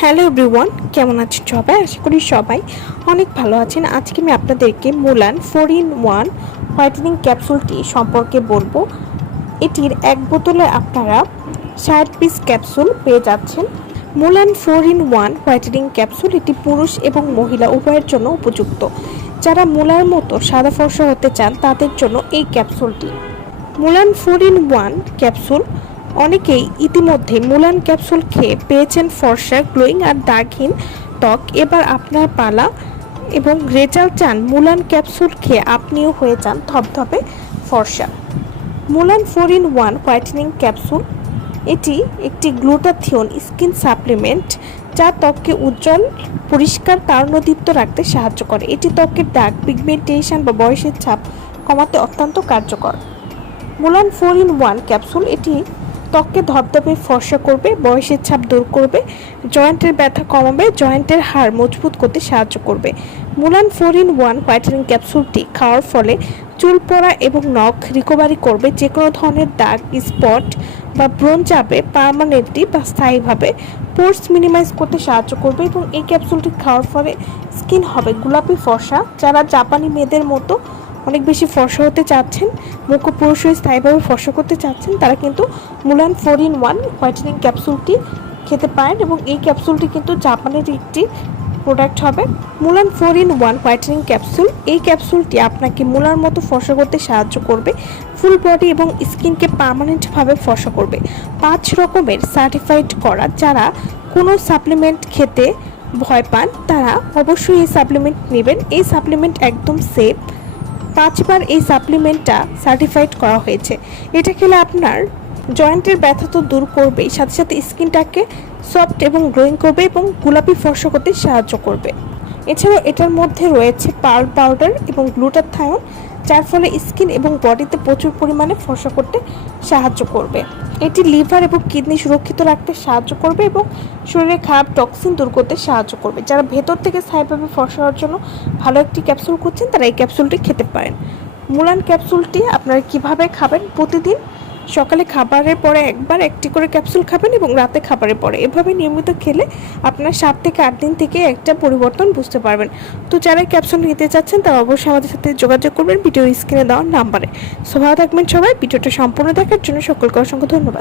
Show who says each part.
Speaker 1: Hello everyone, কেমন আছেন সবাই? আশা করি সবাই অনেক ভালো আছেন। আজকে আমি আপনাদেরকে Mulan four in one whitening ক্যাপসুলটি সম্পর্কে বলব। এটির এক বোতলে আপনারা ষাট পিস ক্যাপসুল পেয়ে যাচ্ছেন। Mulan four in one whitening capsule এটি পুরুষ এবং মহিলা উভয়ের জন্য উপযুক্ত। যারা মুলার মতো সাদা ফর্সা হতে চান, তাদের জন্য এই ক্যাপসুলটি Mulan four in one capsule অনেকেই ইতিমধ্যে মুলান ক্যাপসুল খেয়ে পেয়েছেন ফর্সা, গ্লোয়িং আর দাগহীন ত্বক। এবার আপনার পালা এবং রেজাল্ট চান মুলান ক্যাপসুল খেয়ে আপনিও হয়ে যান ধপধপে ফর্সা। Mulan four in one whitening capsule, এটি একটি গ্লুটাথিয়ন স্কিন সাপ্লিমেন্ট যা ত্বককে উজ্জ্বল, পরিষ্কার তারণদীপ্ত রাখতে সাহায্য করে। এটি ত্বকের দাগ, পিগমেন্টেশন বা বয়সের ছাপ কমাতে অত্যন্ত কার্যকর। Mulan four in one capsule, এটি ত্বককে ধপধপে ফর্সা করবে, বয়সের ছাপ দূর করবে, জয়েন্টের ব্যথা কমাবে, জয়েন্টের হাড় মজবুত করতে সাহায্য করবে। Mulan four in one whitening ক্যাপসুলটি খাওয়ার ফলে চুল পড়া এবং নখ রিকভারি করবে যে কোনো ধরনের দাগ, স্পট বা ব্রোন চাপে পার্মানেন্টলি বা স্থায়ীভাবে পোর্স মিনিমাইজ করতে সাহায্য করবে এবং এই ক্যাপসুলটি খাওয়ার ফলে স্কিন হবে গোলাপি ফর্সা। যারা জাপানি মেয়েদের মতো অনেক বেশি ফর্সা হতে চাচ্ছেন মুখ পুরুষ হয়ে স্থায়ীভাবে ফর্সা করতে চাচ্ছেন, তারা কিন্তু Mulan four in one whitening ক্যাপসুলটি খেতে পারেন এবং এই ক্যাপসুলটি কিন্তু জাপানের একটি প্রোডাক্ট হবে। Mulan four in one whitening capsule, এই ক্যাপসুলটি আপনাকে মুলার মতো ফর্সা করতে সাহায্য করবে, ফুল বডি এবং স্কিনকে পার্মানেন্টভাবে ফর্সা করবে। পাঁচ রকমের সার্টিফাইড করা, যারা কোনো সাপ্লিমেন্ট খেতে ভয় পান, তারা অবশ্যই এই সাপ্লিমেন্ট নেবেন। এই সাপ্লিমেন্ট একদম সেফ পাঁচবার এই সাপ্লিমেন্টটা সার্টিফাইড করা হয়েছে। এটা খেলে আপনার জয়েন্টের ব্যথা তো দূর করবেই, সাথে সাথে স্কিনটাকে সফট এবং গ্রোয়িং করবে এবং গোলাপি ফর্সা করতে সাহায্য করবে। এছাড়াও এটার মধ্যে রয়েছে পার্ল পাউডার এবং গ্লুটাথায়ন যার ফলে স্কিন এবং বডিতে প্রচুর পরিমাণে ফর্সা করতে সাহায্য করবে। এটি লিভার এবং কিডনি সুরক্ষিত রাখতে সাহায্য করবে এবং শরীরে খারাপ টক্সিন দূর করতে সাহায্য করবে। যারা ভেতর থেকে স্থায়ীভাবে ফর্সা হওয়ার জন্য ভালো একটি ক্যাপসুল খুঁজছেন, তারা এই ক্যাপসুলটি খেতে পারেন। মুলান ক্যাপসুলটি আপনারা কীভাবে খাবেন? প্রতিদিন সকালে খাবারের পরে একবার একটি করে ক্যাপসুল খাবেন এবং রাতে খাবারের পরে। এভাবে নিয়মিত খেলে আপনার সাত থেকে আট দিন থেকে একটা পরিবর্তন বুঝতে পারবেন। তো যারা ক্যাপসুল নিতে চাচ্ছেন, তারা অবশ্যই আমাদের সাথে যোগাযোগ করবেন ভিডিও স্ক্রিনে দেওয়ার নাম্বারে। সো ভালো থাকবেন সবাই, ভিডিওটা সম্পূর্ণ দেখার জন্য সকলকে অসংখ্য ধন্যবাদ।